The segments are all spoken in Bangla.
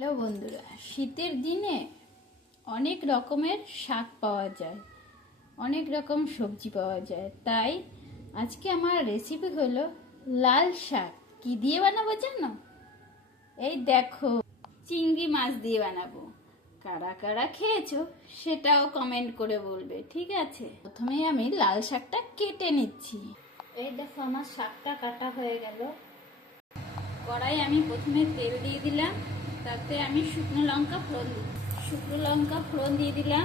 হ্যালো বন্ধুরা, শীতের দিনে অনেক রকমের শাক পাওয়া যায়, অনেক রকম সবজি পাওয়া যায়। তাই আজকে আমার রেসিপি হলো লাল শাক। কি দিয়ে বানাবো জানো? এই দেখো, চিংড়ি মাছ দিয়ে বানাবো। কারা কারা খেয়েছো সেটাও কমেন্ট করে বলবে, ঠিক আছে? প্রথমে আমি লাল শাকটা কেটে নিচ্ছি। এই দেখো, আমার শাকটা কাটা হয়ে গেল। কড়াই আমি প্রথমে তেল দিয়ে দিলাম, তাতে আমি শুকনো লঙ্কা ফোড়ন দিয়ে দিলাম।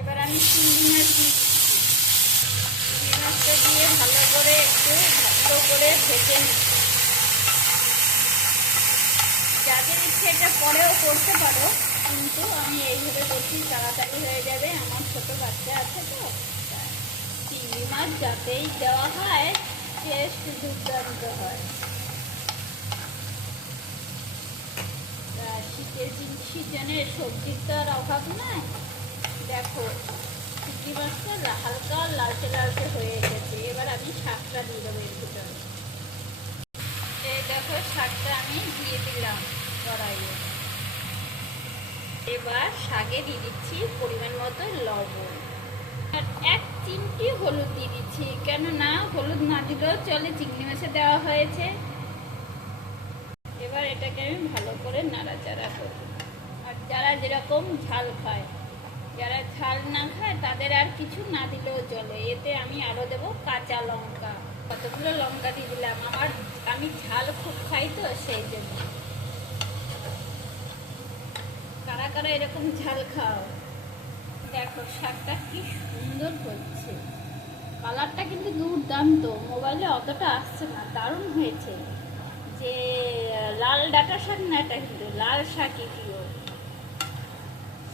এবার আমি চিংড়ি মাছ দিয়ে চিংড়ি মাছটা দিয়ে ভালো করে ভেজে নিচ্ছি। যাদের ইচ্ছে এটা পরেও করতে পারো, কিন্তু আমি এইভাবে করছি, তাড়াতাড়ি হয়ে যাবে। আমার ছোট বাচ্চা আছে তো, চিংড়ি মাছ যাতেই দেওয়া হয় টেস্ট দুর্দান্ত হয়। শীতের সিজনের সবজির তো আর অভাব নাই। দেখো, চিংড়ি মাছটা হালকা লালচে লালচে হয়ে গেছে। এবার আমি শাকটা দিয়ে দেবো এর ভিতরে। এই দেখো, শাকটা আমি দিয়ে দিলাম কড়াইয়ে। এবার শাকে দিয়ে দিচ্ছি পরিমাণ মতো লবণ আর 1 চিমটি হলুদ দিয়ে দিচ্ছি, কেননা হলুদ না দিলেও চলে, চিংড়ি মাছে দেওয়া হয়েছে। এবার এটাকে আমি ভালো করে নাড়াচাড়া করব। আর যারা যেরকম ঝাল খায়, যারা ঝাল না খায় তাদের আর কিছু না দিলেও চলে। এতে আমি আরও দেবো কাঁচা লঙ্কা। কতগুলো লঙ্কা দিয়ে দিলাম, আমি ঝাল খুব খাই তো, সেই জন্য। কারা কারা এরকম ঝাল খাও? দেখো, শাকটা কি সুন্দর হচ্ছে, কালারটা কিন্তু দুর্দান্ত। মোবাইলে অতটা আসছে না, দারুণ হয়েছে। যে লাল ডাঁটা শাক না, এটা কিন্তু লাল শাকই প্রিয়।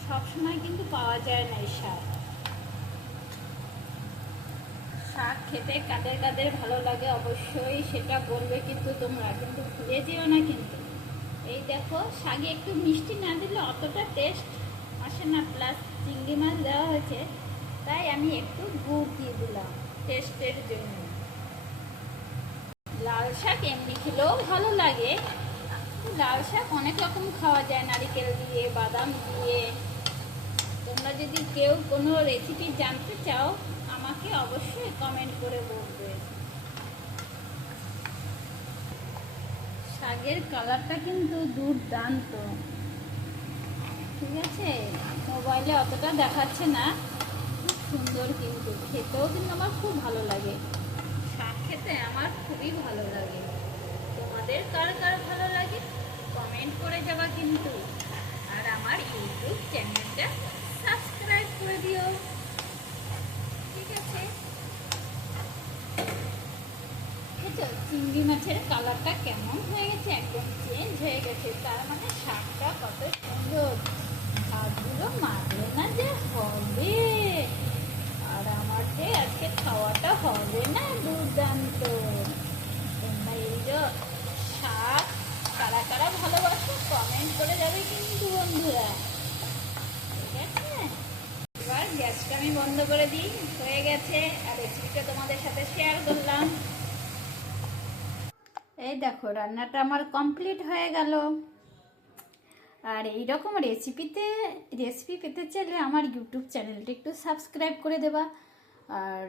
সবসময় কিন্তু পাওয়া যায় না এই শাক। শাক খেতে কাদের কাদের ভালো লাগে অবশ্যই সেটা বলবে, কিন্তু তোমরা কিন্তু ভুলে যেও না কিন্তু। এই দেখো, শাকে একটু মিষ্টি না দিলে অতটা টেস্ট আসে না, প্লাস চিংড়ি মাছ দেওয়া হয়েছে, তাই আমি একটু গুড় দিয়ে দিলাম টেস্টের জন্য। লাল শাক এমনি খেলেও ভালো লাগে। লাল শাক অনেক রকম খাওয়া যায়, নারকেল দিয়ে, বাদাম দিয়ে। তোমরা যদি কেউ কোনো রেসিপি জানতে চাও, আমাকে অবশ্যই কমেন্ট করে বলবে। শাকের কালারটা কিন্তু দুর্দান্ত, ঠিক আছে? মোবাইলে অতটা দেখাচ্ছে না, খুব সুন্দর, কিন্তু খেতেও কিন্তু আমার খুব ভালো লাগে। শাক খেতে আমার খুবই ভালো লাগে। তোমাদের কার কার ভালো লাগে কমেন্ট করে যাবা কিন্তু। আর আমার ইউটিউব চ্যানেলটা সাবস্ক্রাইব করে দিও, ঠিক আছে? চিংড়ি মাছের কালারটা কেমন হয়ে গেছে, একদম চেঞ্জ হয়ে গেছে। তার মানে শাকটা কত সুন্দর। ভাতগুলো মাখলে না যে হবে, আর আমার যে আজকে খাওয়াটা হবে না দুর্দান্ত। তোমরা এই যে শাক কারা কারা ভালোবাসো কমেন্ট করে যাবে কিন্তু বন্ধুরা, ঠিক আছে? এবার গ্যাসটা আমি বন্ধ করে দিই, হয়ে গেছে। আর রেসিপিটা তোমাদের সাথে শেয়ার করলাম। এই দেখো, রান্নাটা আমার কমপ্লিট হয়ে গেল। আর এইরকম রেসিপি পেতে চাইলে আমার ইউটিউব চ্যানেলটা একটু সাবস্ক্রাইব করে দেবা। আর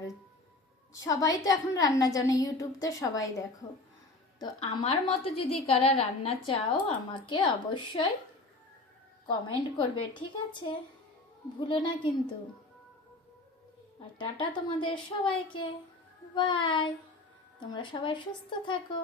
সবাই তো এখন রান্না জানে, ইউটিউবতে সবাই দেখো। তো আমার মতো যদি কারা রান্না চাও, আমাকে অবশ্যই কমেন্ট করবে, ঠিক আছে? ভুলো না কিন্তু। আর টাটা তোমাদের সবাইকে, বাই। তোমরা সবাই সুস্থ থাকো।